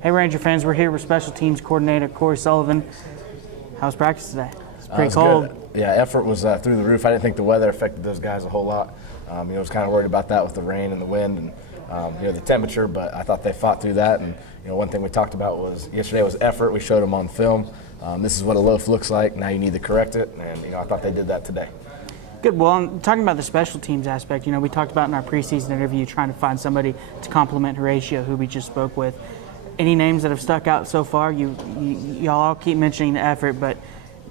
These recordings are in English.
Hey Ranger fans, we're here with Special Teams Coordinator Corey Sullivan. How was practice today? It's pretty cold. Good. Yeah, effort was through the roof. I didn't think the weather affected those guys a whole lot. I was kind of worried about that with the rain and the wind and the temperature, but I thought they fought through that. And one thing we talked about was yesterday was effort. We showed them on film. This is what a loaf looks like. Now you need to correct it, and I thought they did that today. Good. Well, talking about the special teams aspect, we talked about in our preseason interview trying to find somebody to complement Horatio, who we just spoke with. Any names that have stuck out so far? Y'all all keep mentioning the effort, but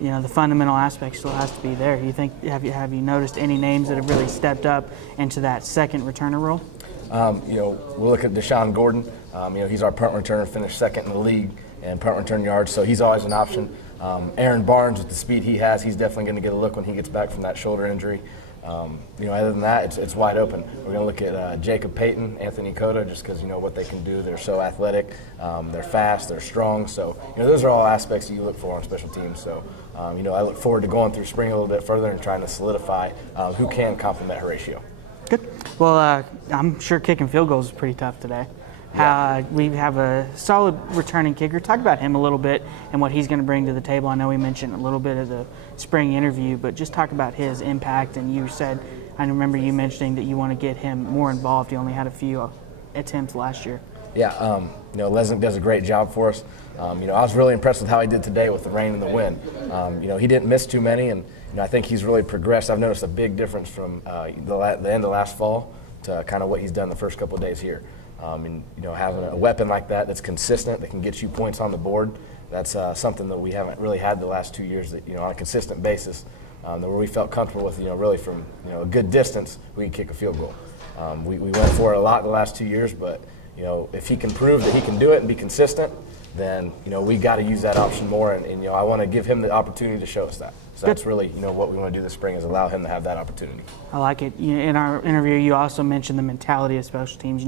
the fundamental aspect still has to be there. You think have you noticed any names that have really stepped up into that second returner role? We'll look at Deshaun Gordon. He's our punt returner, finished second in the league in punt return yards, so he's always an option. Aaron Barnes, with the speed he has, he's definitely going to get a look when he gets back from that shoulder injury. Other than that, it's wide open. We're going to look at Jacob Payton, Anthony Cota, just because what they can do. They're so athletic, they're fast, they're strong. So those are all aspects that you look for on special teams. So I look forward to going through spring a little bit further and trying to solidify who can complement Horatio. Good. Well, I'm sure kicking field goals is pretty tough today. We have a solid returning kicker. Talk about him a little bit and what he's going to bring to the table. I know we mentioned a little bit of the spring interview, but just talk about his impact. And you said, I remember you mentioning that you want to get him more involved. He only had a few attempts last year. Yeah, Lesnick does a great job for us. I was really impressed with how he did today with the rain and the wind. He didn't miss too many, and I think he's really progressed. I've noticed a big difference from the end of last fall to kind of what he's done the first couple of days here. Having a weapon like that's consistent, that can get you points on the board, that's something that we haven't really had the last 2 years, that, on a consistent basis, where we felt comfortable with, really from, a good distance, we can kick a field goal. We went for it a lot the last 2 years, but, if he can prove that he can do it and be consistent, then, we got to use that option more, and I want to give him the opportunity to show us that. So that's really, what we want to do this spring is allow him to have that opportunity. I like it. In our interview, you also mentioned the mentality of special teams,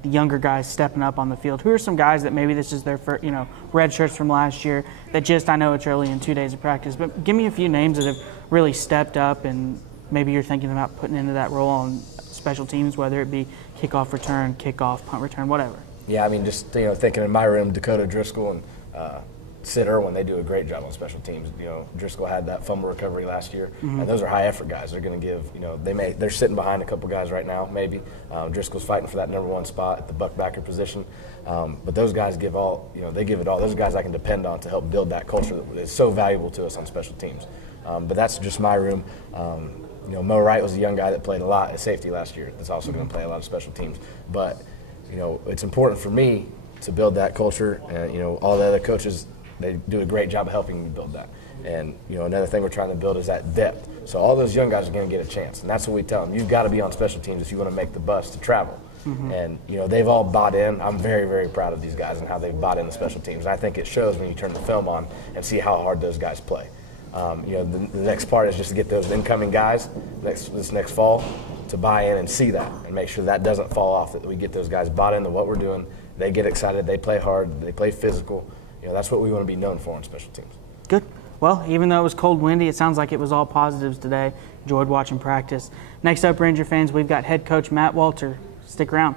the younger guys stepping up on the field. Who are some guys that maybe this is their first, red shirts from last year that I know it's early in 2 days of practice, but give me a few names that have really stepped up and maybe you're thinking about putting into that role on special teams, whether it be kickoff return, kickoff, punt return, whatever. Yeah, just thinking in my room, Dakota Driscoll and Sid Irwin, they do a great job on special teams. Driscoll had that fumble recovery last year, and those are high effort guys. They're going to give, they're sitting behind a couple guys right now, maybe. Driscoll's fighting for that #1 spot at the buckbacker position, but those guys give all, they give it all. Those are guys I can depend on to help build that culture that is so valuable to us on special teams. But that's just my room. Mo Wright was a young guy that played a lot at safety last year. That's also going to play a lot of special teams, but it's important for me to build that culture, and all the other coaches, they do a great job of helping me build that. And another thing we're trying to build is that depth. So all those young guys are going to get a chance, and that's what we tell them. You've got to be on special teams if you want to make the bus to travel. And they've all bought in. I'm very, very proud of these guys and how they've bought into special teams. And I think it shows when you turn the film on and see how hard those guys play. The next part is just to get those incoming guys this next fall to buy in and see that and make sure that doesn't fall off, that we get those guys bought into what we're doing. They get excited. They play hard. They play physical. That's what we want to be known for on special teams. Good. Well, even though it was cold, windy, it sounds like it was all positives today. Enjoyed watching practice. Next up, Ranger fans, we've got head coach Matt Walter. Stick around.